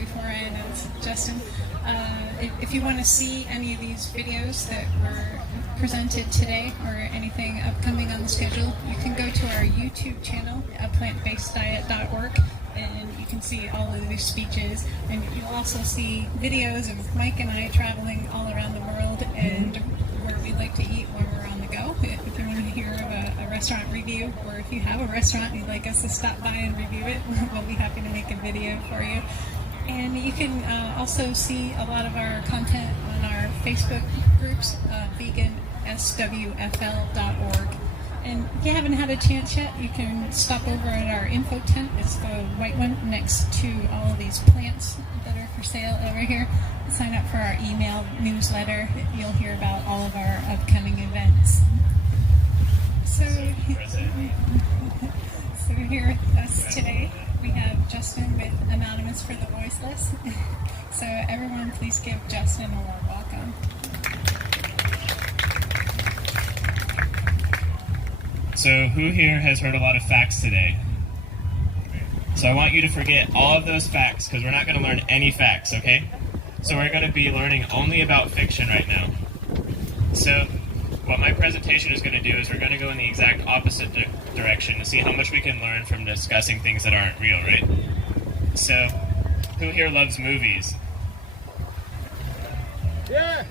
beforehand as Justin. If you want to see any of these videos that were presented today or anything upcoming on the schedule, you can go to our YouTube channel, aPlantBasedDiet.org, and you can see all of these speeches, and you'll also see videos of Mike and I traveling all around the world and where we like to eat when we're on the go. If you want to hear of a restaurant review, or if you have a restaurant and you'd like us to stop by and review it, we'll be happy to make a video for you. And you can also see a lot of our content on our Facebook groups, veganswfl.org. And if you haven't had a chance yet, you can stop over at our info tent. It's the white one next to all of these plants that are for sale over here. Sign up for our email newsletter. You'll hear about all of our upcoming events. So here with us today, we have Justin with Anonymous for the Voiceless. So everyone, please give Justin a warm welcome. So who here has heard a lot of facts today? So I want you to forget all of those facts, because we're not going to learn any facts, okay? So we're going to be learning only about fiction right now. So what my presentation is going to do is we're going to go in the exact opposite direction to see how much we can learn from discussing things that aren't real, right? So who here loves movies? Yeah.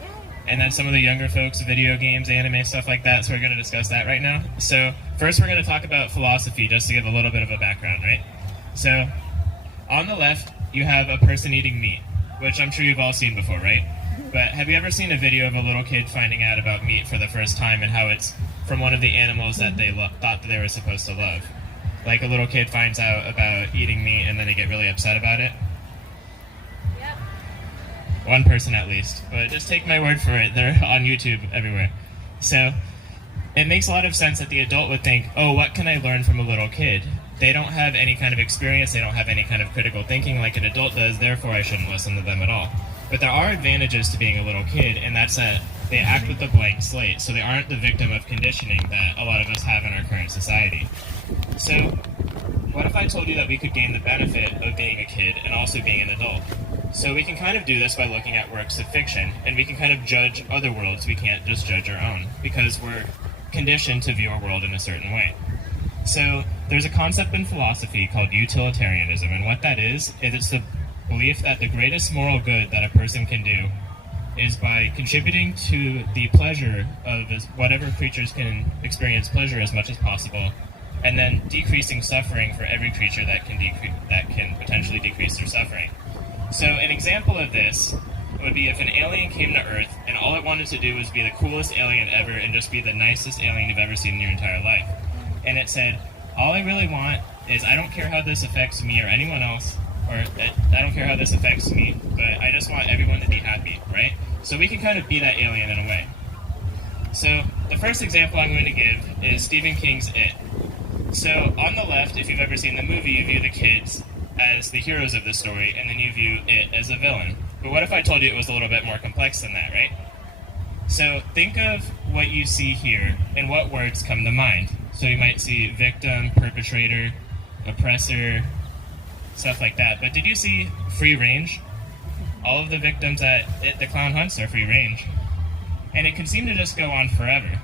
And then some of the younger folks, video games, anime, stuff like that. So we're going to discuss that right now. So first we're going to talk about philosophy, just to give a little bit of a background, right? So on the left, you have a person eating meat, which I'm sure you've all seen before, right? But have you ever seen a video of a little kid finding out about meat for the first time and how it's from one of the animals that they thought that they were supposed to love? Like a little kid finds out about eating meat and then they get really upset about it? One person at least, but just take my word for it. They're on YouTube everywhere. So it makes a lot of sense that the adult would think, oh, what can I learn from a little kid? They don't have any kind of experience, they don't have any kind of critical thinking like an adult does, therefore I shouldn't listen to them at all. But there are advantages to being a little kid, and that's that they act with a blank slate, so they aren't the victim of conditioning that a lot of us have in our current society. So what if I told you that we could gain the benefit of being a kid and also being an adult? So we can kind of do this by looking at works of fiction, and we can kind of judge other worlds. We can't just judge our own, because we're conditioned to view our world in a certain way. So there's a concept in philosophy called utilitarianism, and what that is it's the belief that the greatest moral good that a person can do is by contributing to the pleasure of whatever creatures can experience pleasure as much as possible, and then decreasing suffering for every creature that can potentially decrease their suffering. So an example of this would be if an alien came to Earth and all it wanted to do was be the coolest alien ever and just be the nicest alien you've ever seen in your entire life. And it said, all I really want is I don't care how this affects me or anyone else, or I don't care how this affects me, but I just want everyone to be happy, right? So we can kind of be that alien in a way. So the first example I'm going to give is Stephen King's It. So on the left, if you've ever seen the movie, you view the kids as the heroes of the story, and then you view it as a villain. But what if I told you it was a little bit more complex than that, right? So think of what you see here, and what words come to mind. So you might see victim, perpetrator, oppressor, stuff like that. But did you see free range? All of the victims at the clown hunts are free range. And it can seem to just go on forever.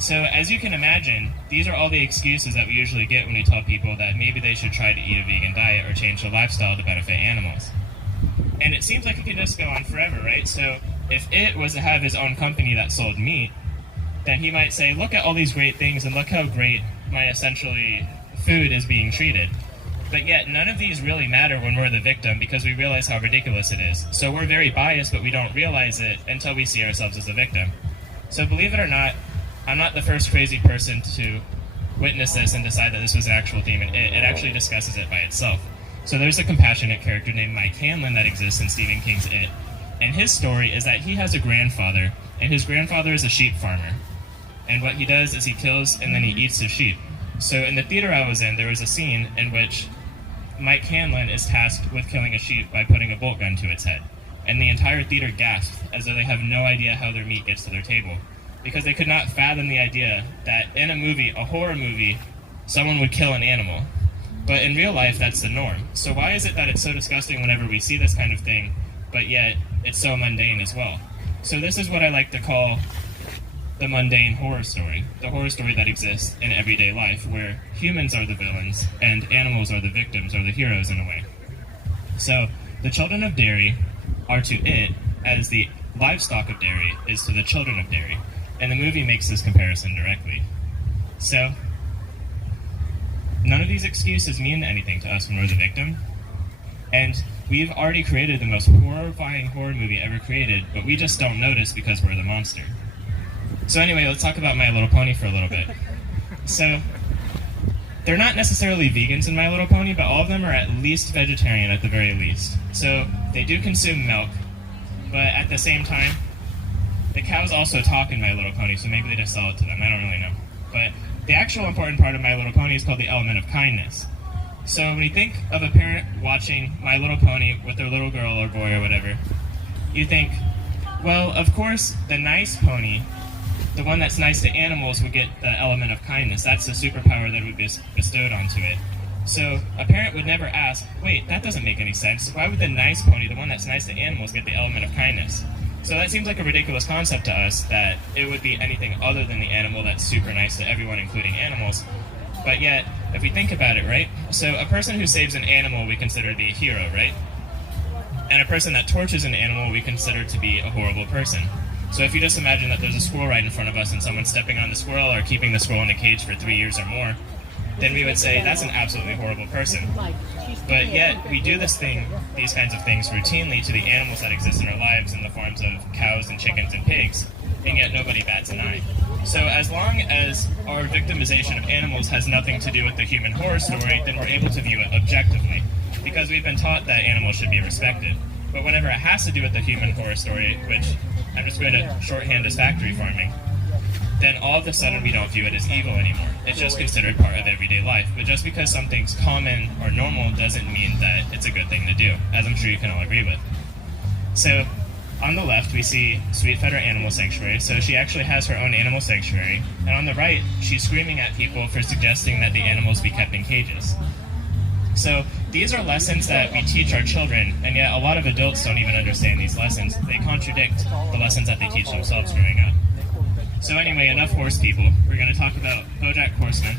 So as you can imagine, these are all the excuses that we usually get when we tell people that maybe they should try to eat a vegan diet or change their lifestyle to benefit animals. And it seems like it could just go on forever, right? So if it was to have his own company that sold meat, then he might say, look at all these great things and look how great my essentially food is being treated. But yet none of these really matter when we're the victim, because we realize how ridiculous it is. So we're very biased, but we don't realize it until we see ourselves as the victim. So believe it or not, I'm not the first crazy person to witness this and decide that this was an actual theme, and it actually discusses it by itself. So there's a compassionate character named Mike Hanlon that exists in Stephen King's It. And his story is that he has a grandfather, and his grandfather is a sheep farmer. And what he does is he kills and then he eats the sheep. So in the theater I was in, there was a scene in which Mike Hanlon is tasked with killing a sheep by putting a bolt gun to its head. And the entire theater gasped, as though they have no idea how their meat gets to their table. Because they could not fathom the idea that in a movie, a horror movie, someone would kill an animal. But in real life, that's the norm. So why is it that it's so disgusting whenever we see this kind of thing, but yet it's so mundane as well? So this is what I like to call the mundane horror story, the horror story that exists in everyday life, where humans are the villains and animals are the victims or the heroes in a way. So the children of dairy are to it as the livestock of dairy is to the children of dairy. And the movie makes this comparison directly. So none of these excuses mean anything to us when we're the victim. And we've already created the most horrifying horror movie ever created, but we just don't notice because we're the monster. So anyway, let's talk about My Little Pony for a little bit. So they're not necessarily vegans in My Little Pony, but all of them are at least vegetarian at the very least. So they do consume milk, but at the same time, the cows also talk in My Little Pony, so maybe they just sell it to them. I don't really know. But the actual important part of My Little Pony is called the element of kindness. So when you think of a parent watching My Little Pony with their little girl or boy or whatever, you think, well, of course, the nice pony, the one that's nice to animals, would get the element of kindness. That's the superpower that would be bestowed onto it. So a parent would never ask, wait, that doesn't make any sense. Why would the nice pony, the one that's nice to animals, get the element of kindness? So that seems like a ridiculous concept to us, that it would be anything other than the animal that's super nice to everyone, including animals. But yet, if we think about it, right? So a person who saves an animal we consider to be a hero, right? And a person that tortures an animal we consider to be a horrible person. So if you just imagine that there's a squirrel right in front of us and someone's stepping on the squirrel or keeping the squirrel in a cage for 3 years or more, then we would say that's an absolutely horrible person. But yet, we do these kinds of things routinely to the animals that exist in our lives in the forms of cows and chickens and pigs, and yet nobody bats an eye. So as long as our victimization of animals has nothing to do with the human horror story, then we're able to view it objectively, because we've been taught that animals should be respected. But whenever it has to do with the human horror story, which I'm just going to shorthand as factory farming, then all of a sudden we don't view it as evil anymore. It's just considered part of everyday life. But just because something's common or normal doesn't mean that it's a good thing to do, as I'm sure you can all agree with. So on the left, we see Sweetfeather Animal Sanctuary. So she actually has her own animal sanctuary. And on the right, she's screaming at people for suggesting that the animals be kept in cages. So these are lessons that we teach our children, and yet a lot of adults don't even understand these lessons. They contradict the lessons that they teach themselves growing up. So anyway, enough horse people. We're going to talk about BoJack Horseman.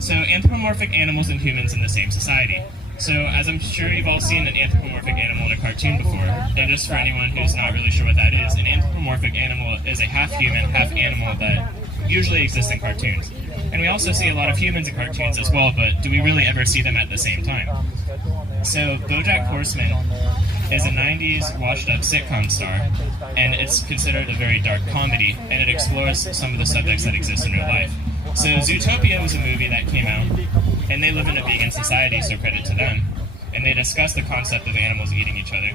So anthropomorphic animals and humans in the same society. So as I'm sure you've all seen an anthropomorphic animal in a cartoon before, and just for anyone who's not really sure what that is, an anthropomorphic animal is a half human, half animal that usually exists in cartoons. And we also see a lot of humans in cartoons as well, but do we really ever see them at the same time? So BoJack Horseman is a 90s washed-up sitcom star, and it's considered a very dark comedy, and it explores some of the subjects that exist in real life. So Zootopia was a movie that came out, and they live in a vegan society, so credit to them, and they discuss the concept of animals eating each other.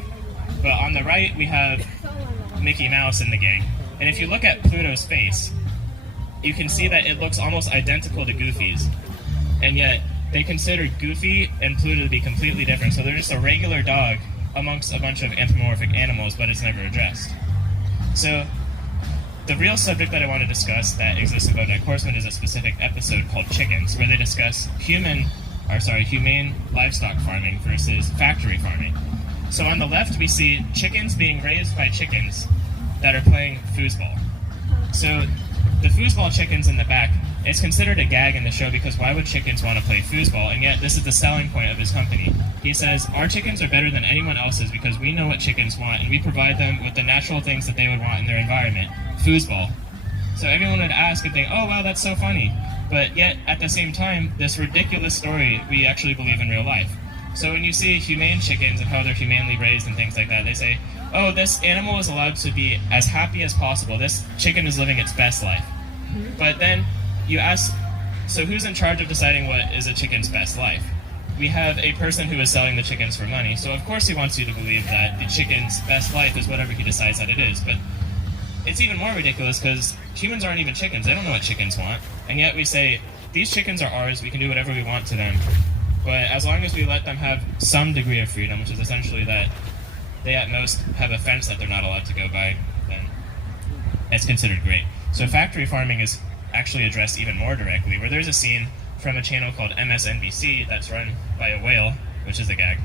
But on the right, we have Mickey Mouse and the gang, and if you look at Pluto's face, you can see that it looks almost identical to Goofy's, and yet they consider Goofy and Pluto to be completely different. So they're just a regular dog amongst a bunch of anthropomorphic animals, but it's never addressed. So the real subject that I want to discuss that exists in BoJack Horseman is a specific episode called Chickens, where they discuss humane livestock farming versus factory farming. So on the left, we see chickens being raised by chickens that are playing foosball. So the foosball chickens in the back, it's considered a gag in the show because why would chickens want to play foosball? And yet this is the selling point of his company. He says, our chickens are better than anyone else's because we know what chickens want and we provide them with the natural things that they would want in their environment, foosball. So everyone would ask and think, oh wow, that's so funny. But yet at the same time, this ridiculous story we actually believe in real life. So when you see humane chickens and how they're humanely raised and things like that, they say, oh, this animal is allowed to be as happy as possible. This chicken is living its best life. But then you ask, so who's in charge of deciding what is a chicken's best life? We have a person who is selling the chickens for money, so of course he wants you to believe that the chicken's best life is whatever he decides that it is. But it's even more ridiculous because humans aren't even chickens. They don't know what chickens want. And yet we say, these chickens are ours, we can do whatever we want to them. But as long as we let them have some degree of freedom, which is essentially that they at most have a fence that they're not allowed to go by, then it's considered great. So factory farming is actually addressed even more directly, where there's a scene from a channel called MSNBC that's run by a whale, which is a gag.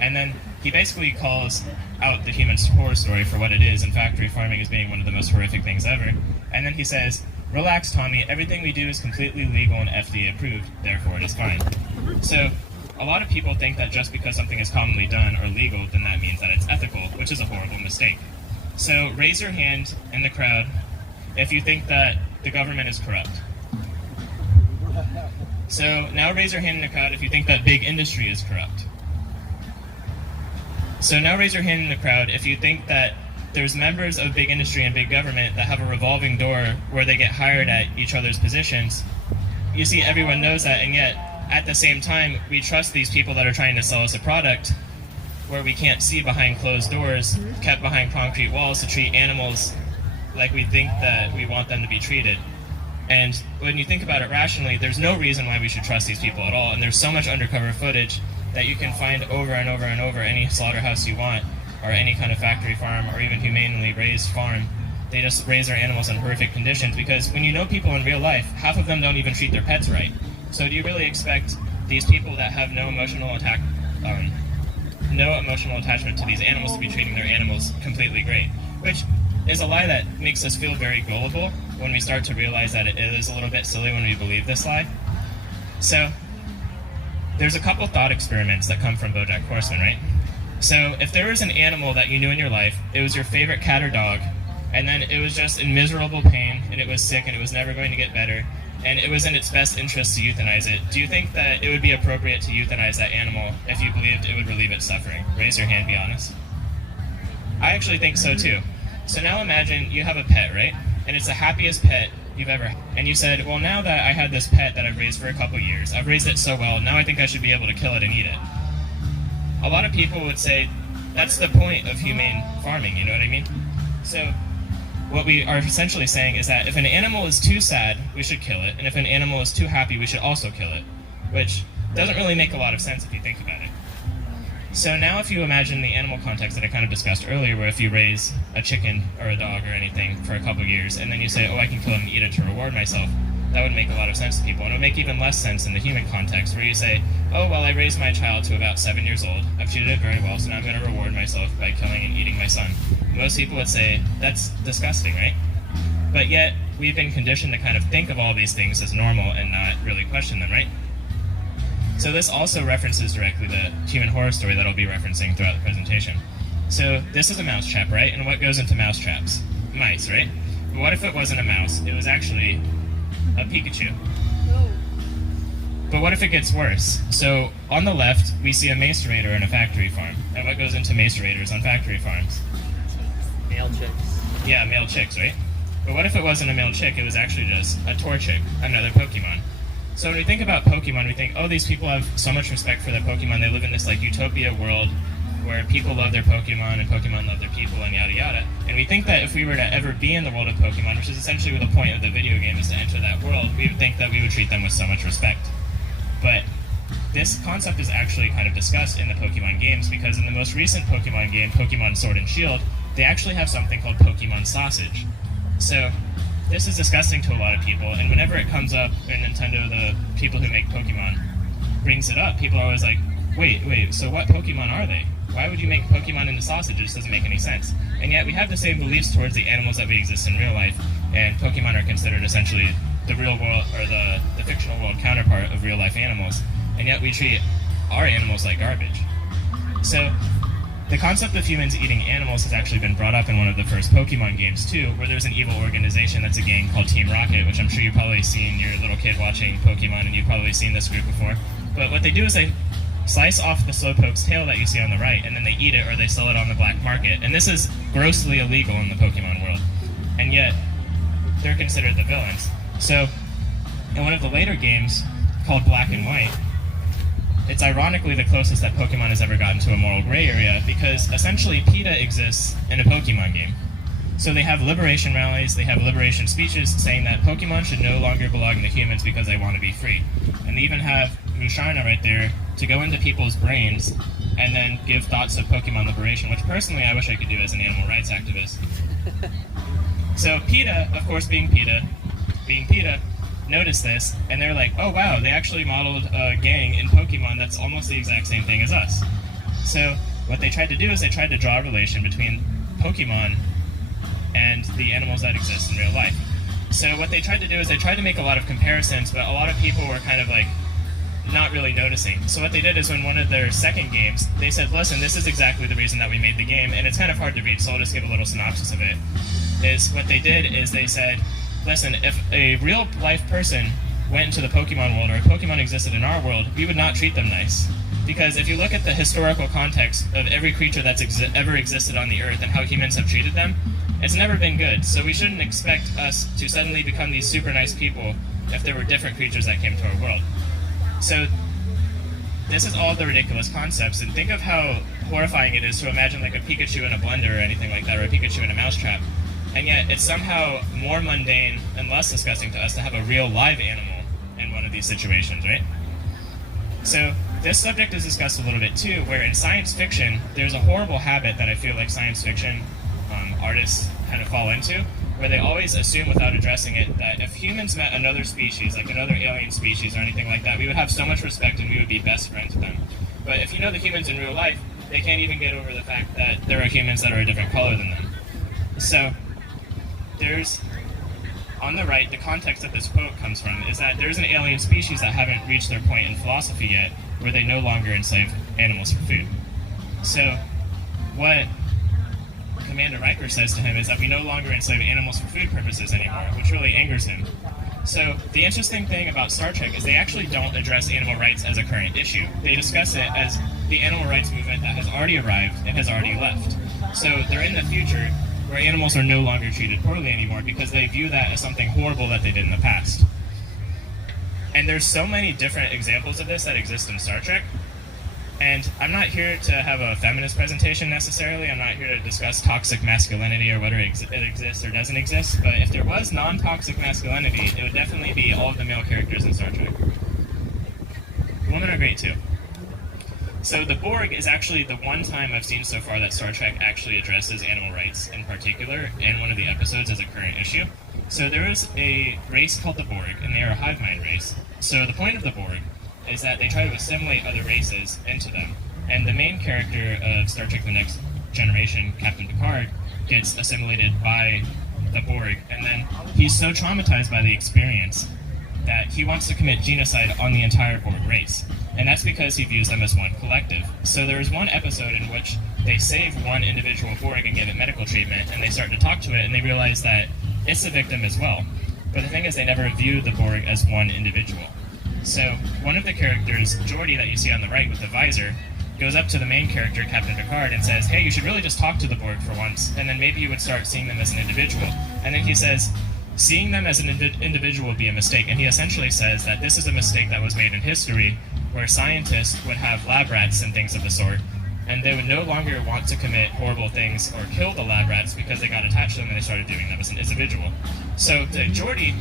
And then he basically calls out the human horror story for what it is, and factory farming as being one of the most horrific things ever. And then he says, "Relax, Tommy, everything we do is completely legal and FDA approved, therefore it is fine." So a lot of people think that just because something is commonly done or legal, then that means that it's ethical, which is a horrible mistake. So raise your hand in the crowd if you think that the government is corrupt. So now raise your hand in the crowd if you think that big industry is corrupt. So now raise your hand in the crowd if you think that there's members of big industry and big government that have a revolving door where they get hired at each other's positions. You see, everyone knows that, and yet at the same time, we trust these people that are trying to sell us a product where we can't see behind closed doors, kept behind concrete walls, to treat animals like we think that we want them to be treated. And when you think about it rationally, there's no reason why we should trust these people at all. And there's so much undercover footage that you can find over and over and over any slaughterhouse you want, or any kind of factory farm, or even humanely raised farm. They just raise their animals in horrific conditions, because when you know people in real life, half of them don't even treat their pets right. So do you really expect these people that have no emotional attachment to these animals to be treating their animals completely great? Which is a lie that makes us feel very gullible when we start to realize that it is a little bit silly when we believe this lie. So there's a couple thought experiments that come from BoJack Horseman, right? So if there was an animal that you knew in your life, it was your favorite cat or dog, and then it was just in miserable pain, and it was sick, and it was never going to get better, and it was in its best interest to euthanize it, do you think that it would be appropriate to euthanize that animal if you believed it would relieve its suffering? Raise your hand, be honest. I actually think so too. So now imagine you have a pet, right? And it's the happiest pet you've ever had. And you said, well, now that I had this pet that I've raised for a couple years, I've raised it so well, now I think I should be able to kill it and eat it. A lot of people would say, that's the point of humane farming, you know what I mean? So what we are essentially saying is that if an animal is too sad, we should kill it, and if an animal is too happy, we should also kill it, which doesn't really make a lot of sense if you think about it. So now if you imagine the animal context that I kind of discussed earlier, where if you raise a chicken or a dog or anything for a couple years, and then you say, oh, I can kill it and eat it to reward myself, that would make a lot of sense to people. And it would make even less sense in the human context, where you say, oh, well, I raised my child to about 7 years old. I've treated it very well, so now I'm going to reward myself by killing and eating my son. Most people would say, that's disgusting, right? But yet, we've been conditioned to kind of think of all these things as normal and not really question them, right? So this also references directly the human horror story that I'll be referencing throughout the presentation. So this is a mouse trap, right? And what goes into mouse traps? Mice, right? But what if it wasn't a mouse? It was actually a Pikachu. But what if it gets worse? So on the left, we see a macerator in a factory farm. And what goes into macerators on factory farms? Male chicks. Yeah, male chicks, right? But what if it wasn't a male chick? It was actually just a Torchic, another Pokemon. So when we think about Pokemon, we think, oh, these people have so much respect for their Pokemon. They live in this like utopia world where people love their Pokemon and Pokemon love their people and yada yada. And we think that if we were to ever be in the world of Pokemon, which is essentially the point of the video game is to enter that world, we would think that we would treat them with so much respect. But this concept is actually kind of discussed in the Pokemon games, because in the most recent Pokemon game, Pokemon Sword and Shield, they actually have something called Pokemon Sausage. So this is disgusting to a lot of people, and whenever it comes up in Nintendo, the people who make Pokemon brings it up, people are always like, wait, so what Pokemon are they? Why would you make Pokemon into sausage? It just doesn't make any sense. And yet we have the same beliefs towards the animals that we exist in real life, and Pokemon are considered essentially the real world, or the fictional world counterpart of real life animals, and yet we treat our animals like garbage. So the concept of humans eating animals has actually been brought up in one of the first Pokemon games too, where there's an evil organization that's a gang called Team Rocket, which I'm sure you've probably seen, you're a little kid watching Pokemon and you've probably seen this group before. But what they do is they slice off the Slowpoke's tail that you see on the right, and then they eat it or they sell it on the black market. And this is grossly illegal in the Pokemon world. And yet, they're considered the villains. So, in one of the later games, called Black and White, it's ironically the closest that Pokemon has ever gotten to a moral gray area, because essentially PETA exists in a Pokemon game. So they have liberation rallies, they have liberation speeches saying that Pokemon should no longer belong to humans because they want to be free. And they even have Musharna right there to go into people's brains and then give thoughts of Pokemon liberation, which personally I wish I could do as an animal rights activist. So PETA, of course being PETA, noticed this, and they're like, oh wow, they actually modeled a gang in Pokemon that's almost the exact same thing as us. So what they tried to do is they tried to draw a relation between Pokemon and the animals that exist in real life. So what they tried to do is they tried to make a lot of comparisons, but a lot of people were kind of like not really noticing. So what they did is, when one of their second games, they said, listen, this is exactly the reason that we made the game, and it's kind of hard to read, so I'll just give a little synopsis of it. Is what they did is they said, listen, if a real life person went into the Pokemon world, or if Pokemon existed in our world, we would not treat them nice. Because if you look at the historical context of every creature that's ever existed on the earth and how humans have treated them, it's never been good. So we shouldn't expect us to suddenly become these super nice people if there were different creatures that came to our world. So this is all the ridiculous concepts, and think of how horrifying it is to imagine like a Pikachu in a blender or anything like that, or a Pikachu in a mousetrap. And yet it's somehow more mundane and less disgusting to us to have a real live animal in one of these situations, right? So this subject is discussed a little bit too, where in science fiction, there's a horrible habit that I feel like science fiction artists kind of fall into, where they always assume without addressing it that if humans met another species, like another alien species or anything like that, we would have so much respect and we would be best friends with them. But if you know the humans in real life, they can't even get over the fact that there are humans that are a different color than them. So there's, on the right, the context that this quote comes from is that there's an alien species that haven't reached their point in philosophy yet, where they no longer enslave animals for food. So what Commander Riker says to him is that we no longer enslave animals for food purposes anymore, which really angers him. So the interesting thing about Star Trek is they actually don't address animal rights as a current issue. They discuss it as the animal rights movement that has already arrived and has already left. So they're in the future where animals are no longer treated poorly anymore because they view that as something horrible that they did in the past. And there's so many different examples of this that exist in Star Trek. And I'm not here to have a feminist presentation necessarily. I'm not here to discuss toxic masculinity or whether it exists or doesn't exist. But if there was non-toxic masculinity, it would definitely be all of the male characters in Star Trek. Women are great too. So the Borg is actually the one time I've seen so far that Star Trek actually addresses animal rights in particular in one of the episodes as a current issue. So there is a race called the Borg, and they are a hive mind race. So the point of the Borg is that they try to assimilate other races into them. And the main character of Star Trek The Next Generation, Captain Picard, gets assimilated by the Borg, and then he's so traumatized by the experience that he wants to commit genocide on the entire Borg race. And that's because he views them as one collective. So there is one episode in which they save one individual Borg and give it medical treatment, and they start to talk to it, and they realize that it's a victim as well. But the thing is, they never view the Borg as one individual. So one of the characters, Geordi, that you see on the right with the visor, goes up to the main character, Captain Picard, and says, hey, you should really just talk to the Borg for once, and then maybe you would start seeing them as an individual. And then he says, seeing them as an individual would be a mistake. And he essentially says that this is a mistake that was made in history, where scientists would have lab rats and things of the sort, and they would no longer want to commit horrible things or kill the lab rats because they got attached to them and they started doing them as an individual. So to Geordi,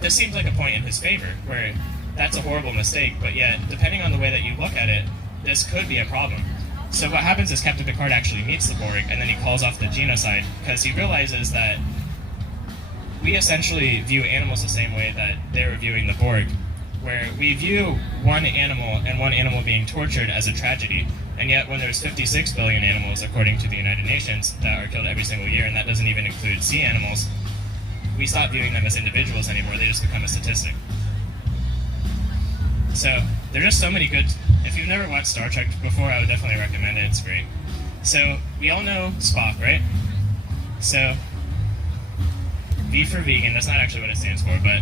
this seems like a point in his favor, where that's a horrible mistake, but yet, depending on the way that you look at it, this could be a problem. So what happens is Captain Picard actually meets the Borg, and then he calls off the genocide, because he realizes that we essentially view animals the same way that they're viewing the Borg, where we view one animal and one animal being tortured as a tragedy, and yet when there's 56 billion animals, according to the United Nations, that are killed every single year, and that doesn't even include sea animals, we stop viewing them as individuals anymore, they just become a statistic. So, there's just so many good... If you've never watched Star Trek before, I would definitely recommend it, it's great. So, we all know Spock, right? So, V for vegan, that's not actually what it stands for, but...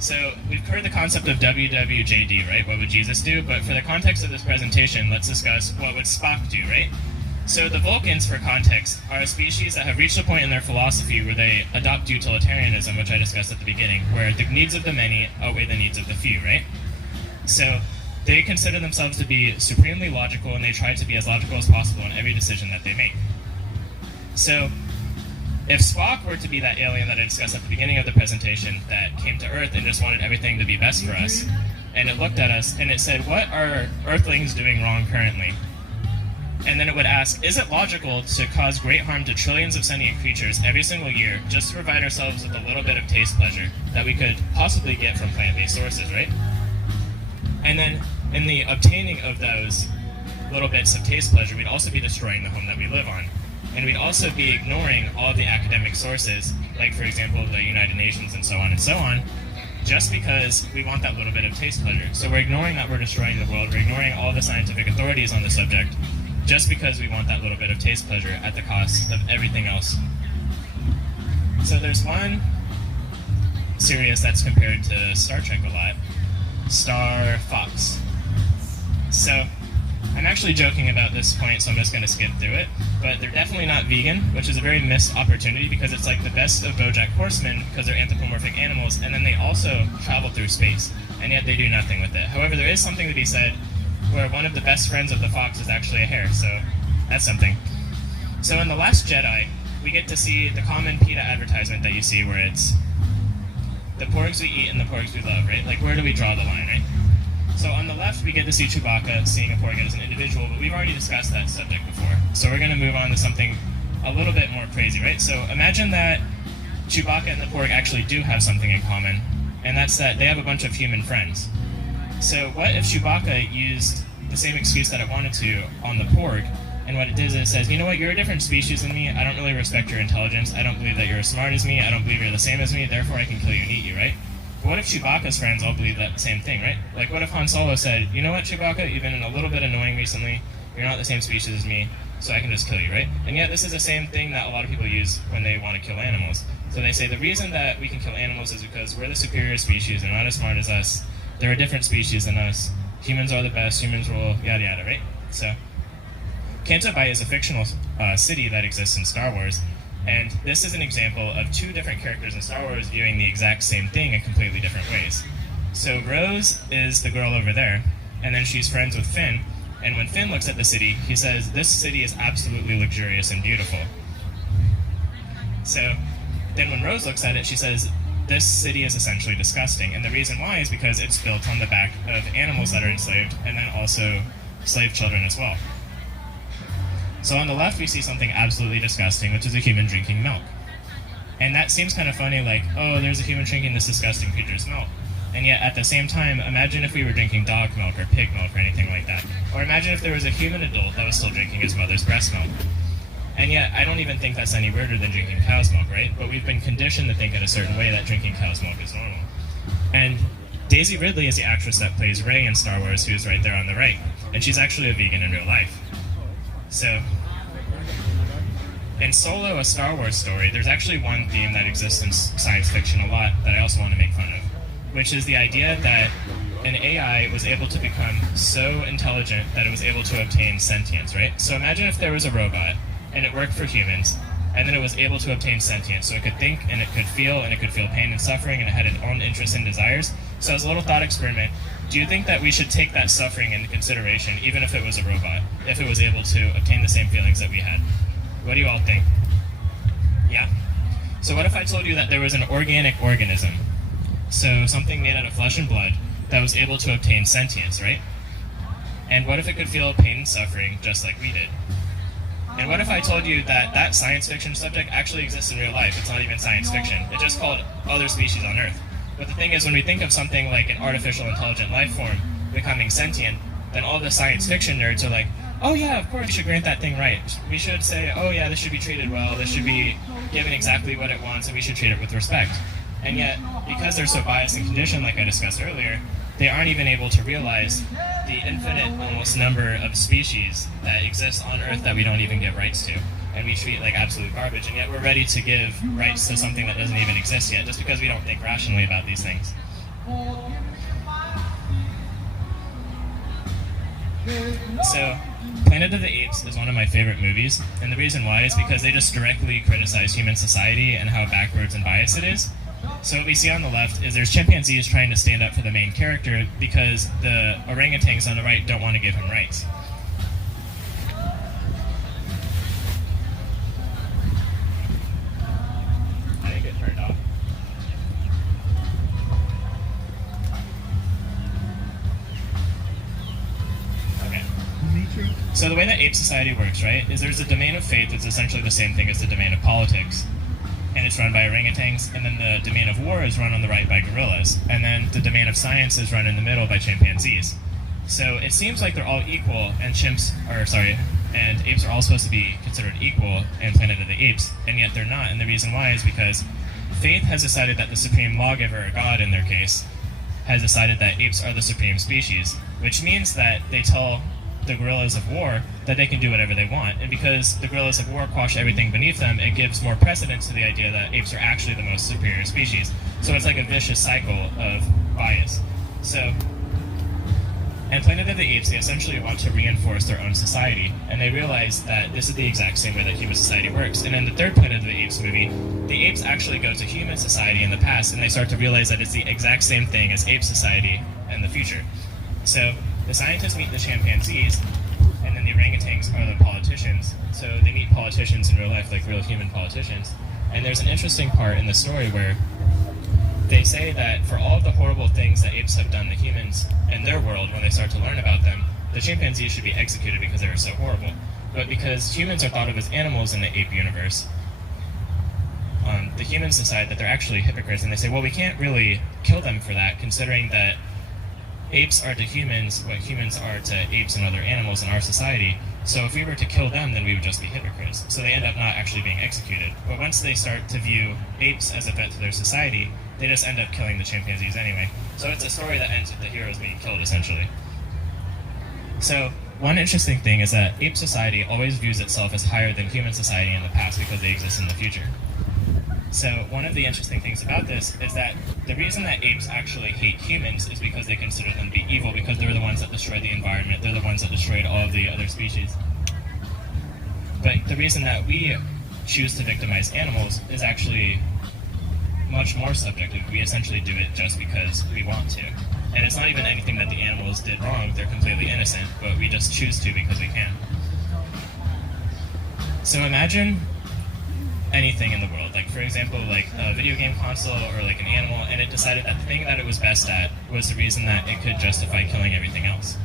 So, we've heard the concept of WWJD, right? What would Jesus do? But for the context of this presentation, let's discuss what would Spock do, right? So the Vulcans, for context, are a species that have reached a point in their philosophy where they adopt utilitarianism, which I discussed at the beginning, where the needs of the many outweigh the needs of the few, right? So they consider themselves to be supremely logical, and they try to be as logical as possible in every decision that they make. So if Spock were to be that alien that I discussed at the beginning of the presentation that came to Earth and just wanted everything to be best for us, and it looked at us and it said, what are Earthlings doing wrong currently? And then it would ask, is it logical to cause great harm to trillions of sentient creatures every single year just to provide ourselves with a little bit of taste pleasure that we could possibly get from plant-based sources, right? And then in the obtaining of those little bits of taste pleasure, we'd also be destroying the home that we live on. And we'd also be ignoring all of the academic sources, like for example the United Nations and so on, just because we want that little bit of taste pleasure. So we're ignoring that we're destroying the world, we're ignoring all the scientific authorities on the subject, just because we want that little bit of taste pleasure at the cost of everything else. So there's one series that's compared to Star Trek a lot, Star Fox. So I'm actually joking about this point, so I'm just going to skip through it, but they're definitely not vegan, which is a very missed opportunity because it's like the best of BoJack Horseman because they're anthropomorphic animals, and then they also travel through space, and yet they do nothing with it. However, there is something to be said where one of the best friends of the fox is actually a hare, so that's something. So in The Last Jedi, we get to see the common PETA advertisement that you see where it's the porgs we eat and the porgs we love, right? Like, where do we draw the line, right? So on the left, we get to see Chewbacca seeing a porg as an individual, but we've already discussed that subject before. So we're going to move on to something a little bit more crazy, right? So imagine that Chewbacca and the porg actually do have something in common, and that's that they have a bunch of human friends. So what if Chewbacca used the same excuse that it wanted to on the porg, and what it did is it says, you know what, you're a different species than me, I don't really respect your intelligence, I don't believe that you're as smart as me, I don't believe you're the same as me, therefore I can kill you and eat you, right? But what if Chewbacca's friends all believe that same thing, right? Like what if Han Solo said, you know what, Chewbacca, you've been a little bit annoying recently, you're not the same species as me, so I can just kill you, right? And yet this is the same thing that a lot of people use when they want to kill animals. So they say the reason that we can kill animals is because we're the superior species, they're not as smart as us, they're a different species than us, humans are the best, humans rule, yada yada, right? So Canto Bight is a fictional city that exists in Star Wars, and this is an example of two different characters in Star Wars viewing the exact same thing in completely different ways. So Rose is the girl over there, and then she's friends with Finn, and when Finn looks at the city, he says, this city is absolutely luxurious and beautiful. So then when Rose looks at it, she says, this city is essentially disgusting, and the reason why is because it's built on the back of animals that are enslaved, and then also slave children as well. So on the left, we see something absolutely disgusting, which is a human drinking milk. And that seems kind of funny, like, oh, there's a human drinking this disgusting creature's milk. And yet, at the same time, imagine if we were drinking dog milk or pig milk or anything like that. Or imagine if there was a human adult that was still drinking his mother's breast milk. And yet, I don't even think that's any weirder than drinking cow's milk, right? But we've been conditioned to think in a certain way that drinking cow's milk is normal. And Daisy Ridley is the actress that plays Rey in Star Wars, who's right there on the right. And she's actually a vegan in real life. So, in Solo, a Star Wars story, there's actually one theme that exists in science fiction a lot that I also want to make fun of, which is the idea that an AI was able to become so intelligent that it was able to obtain sentience, right? So imagine if there was a robot, and it worked for humans, and then it was able to obtain sentience, so it could think, and it could feel pain and suffering, and it had its own interests and desires. So as a little thought experiment, do you think that we should take that suffering into consideration, even if it was a robot, if it was able to obtain the same feelings that we had? What do you all think? Yeah? So what if I told you that there was an organic organism, so something made out of flesh and blood, that was able to obtain sentience, right? And what if it could feel pain and suffering just like we did? And what if I told you that that science fiction subject actually exists in real life? It's not even science fiction. It's just called other species on Earth. But the thing is, when we think of something like an artificial intelligent life form becoming sentient, then all the science fiction nerds are like, oh yeah, of course we should grant that thing right. We should say, oh yeah, this should be treated well, this should be given exactly what it wants, and we should treat it with respect. And yet, because they're so biased and conditioned, like I discussed earlier, they aren't even able to realize the infinite, almost number of species that exist on Earth that we don't even give rights to. And we treat like absolute garbage, and yet we're ready to give rights to something that doesn't even exist yet, just because we don't think rationally about these things. So, Planet of the Apes is one of my favorite movies, and the reason why is because they just directly criticize human society and how backwards and biased it is. So what we see on the left is there's chimpanzees trying to stand up for the main character because the orangutans on the right don't want to give him rights. I think it turned off. Okay. So So the way that ape society works, right, is there's a domain of faith that's essentially the same thing as the domain of politics. And it's run by orangutans, and then the domain of war is run on the right by gorillas, and then the domain of science is run in the middle by chimpanzees. So it seems like they're all equal, and and apes are all supposed to be considered equal in Planet of the Apes, and yet they're not. And the reason why is because faith has decided that the supreme lawgiver, or God in their case, has decided that apes are the supreme species, which means that they tell the gorillas of war that they can do whatever they want. And because the gorillas of war quash everything beneath them, it gives more precedence to the idea that apes are actually the most superior species. So it's like a vicious cycle of bias. So in Planet of the Apes, they essentially want to reinforce their own society, and they realize that this is the exact same way that human society works. And in the third Planet of the Apes movie, the apes actually go to human society in the past, and they start to realize that it's the exact same thing as ape society in the future. So the scientists meet the chimpanzees, and then the orangutans are the politicians. So they meet politicians in real life, like real human politicians. And there's an interesting part in the story where they say that for all of the horrible things that apes have done to humans in their world, when they start to learn about them, the chimpanzees should be executed because they were so horrible. But because humans are thought of as animals in the ape universe, the humans decide that they're actually hypocrites, and they say, well, we can't really kill them for that, considering that apes are to humans what humans are to apes and other animals in our society. So if we were to kill them, then we would just be hypocrites. So they end up not actually being executed. But once they start to view apes as a threat to their society, they just end up killing the chimpanzees anyway. So it's a story that ends with the heroes being killed, essentially. So one interesting thing is that ape society always views itself as higher than human society in the past because they exist in the future. So one of the interesting things about this is that the reason that apes actually hate humans is because they consider them to be evil, because they're the ones that destroyed the environment, they're the ones that destroyed all of the other species. But the reason that we choose to victimize animals is actually much more subjective. We essentially do it just because we want to. And it's not even anything that the animals did wrong, they're completely innocent, but we just choose to because we can. So imagine anything in the world, like for example, like a video game console or like an animal, and it decided that the thing that it was best at was the reason that it could justify killing everything else.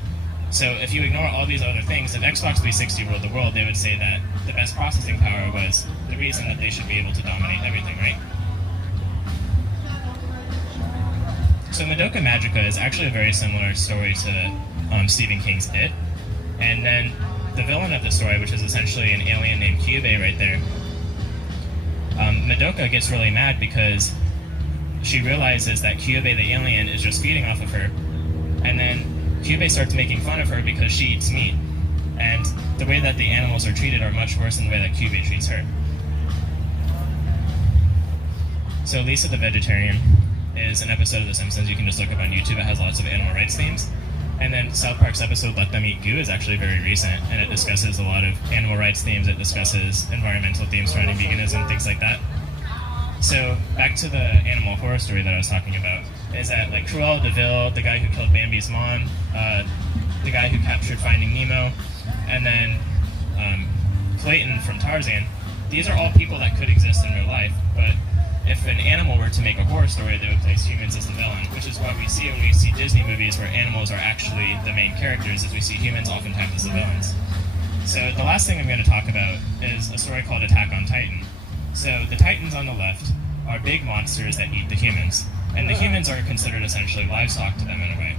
So if you ignore all these other things, if Xbox 360 ruled the world, they would say that the best processing power was the reason that they should be able to dominate everything, right? So Madoka Magica is actually a very similar story to Stephen King's It. And then the villain of the story, which is essentially an alien named Kyubey right there, Madoka gets really mad because she realizes that Kyubey the alien is just feeding off of her, and then Kyubey starts making fun of her because she eats meat, and the way that the animals are treated are much worse than the way that Kyubey treats her. So Lisa the Vegetarian is an episode of The Simpsons you can just look up on YouTube. It has lots of animal rights themes. And then South Park's episode Let Them Eat Goo is actually very recent, and it discusses a lot of animal rights themes. It discusses environmental themes surrounding veganism, things like that. So back to the animal horror story that I was talking about, is that like Cruella de Vil, the guy who killed Bambi's mom, the guy who captured Finding Nemo, and then Clayton from Tarzan, these are all people that could exist in real life, but if an animal were to make a horror story, they would place humans as the villain, which is what we see when we see Disney movies where animals are actually the main characters, as we see humans oftentimes as the villains. So the last thing I'm going to talk about is a story called Attack on Titan. So the Titans on the left are big monsters that eat the humans, and the humans are considered essentially livestock to them in a way.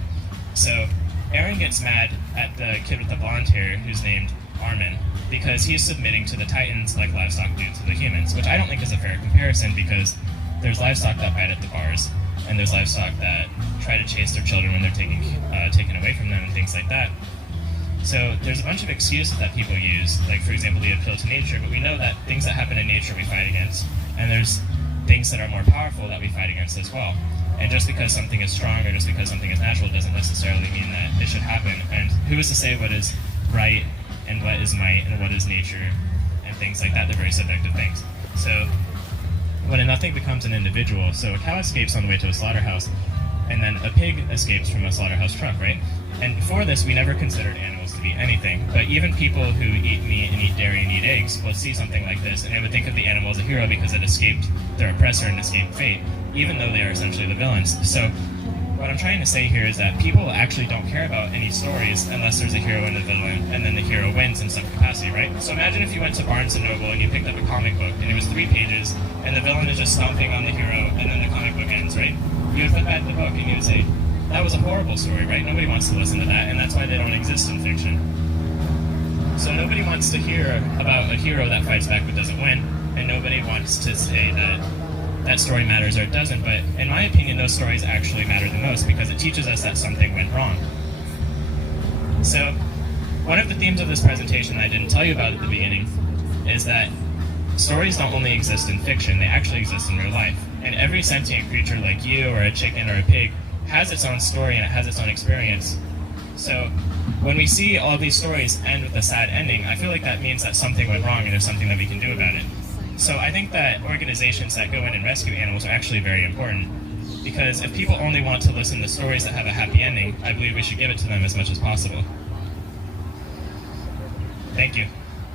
So Eren gets mad at the kid with the blonde hair who's named Armin, because he's submitting to the Titans like livestock do to the humans, which I don't think is a fair comparison, because there's livestock that bite at the bars, and there's livestock that try to chase their children when they're taken away from them and things like that. So there's a bunch of excuses that people use, like for example the appeal to nature, but we know that things that happen in nature we fight against, and there's things that are more powerful that we fight against as well. And just because something is strong or just because something is natural doesn't necessarily mean that it should happen. And who is to say what is right and what is might and what is nature and things like that? They're very subjective things. So when nothing becomes an individual, so a cow escapes on the way to a slaughterhouse, and then a pig escapes from a slaughterhouse truck, right? And before this, we never considered animals to be anything. But even people who eat meat and eat dairy and eat eggs will see something like this, and they would think of the animal as a hero because it escaped their oppressor and escaped fate, even though they are essentially the villains. So what I'm trying to say here is that people actually don't care about any stories unless there's a hero and a villain, and then the hero wins in some capacity, right? So imagine if you went to Barnes & Noble and you picked up a comic book, and it was 3 pages, and the villain is just stomping on the hero, and then the comic book ends, right? You would put that in the book, and you would say, that was a horrible story, right? Nobody wants to listen to that, and that's why they don't exist in fiction. So nobody wants to hear about a hero that fights back but doesn't win, and nobody wants to say that that story matters or it doesn't, but in my opinion, those stories actually matter the most because it teaches us that something went wrong. So, one of the themes of this presentation that I didn't tell you about at the beginning is that stories don't only exist in fiction, they actually exist in real life. And every sentient creature like you or a chicken or a pig has its own story and it has its own experience. So, when we see all these stories end with a sad ending, I feel like that means that something went wrong and there's something that we can do about it. So I think that organizations that go in and rescue animals are actually very important, because if people only want to listen to stories that have a happy ending, I believe we should give it to them as much as possible. Thank you.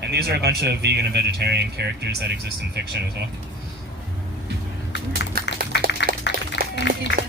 And these are a bunch of vegan and vegetarian characters that exist in fiction as well. Thank you.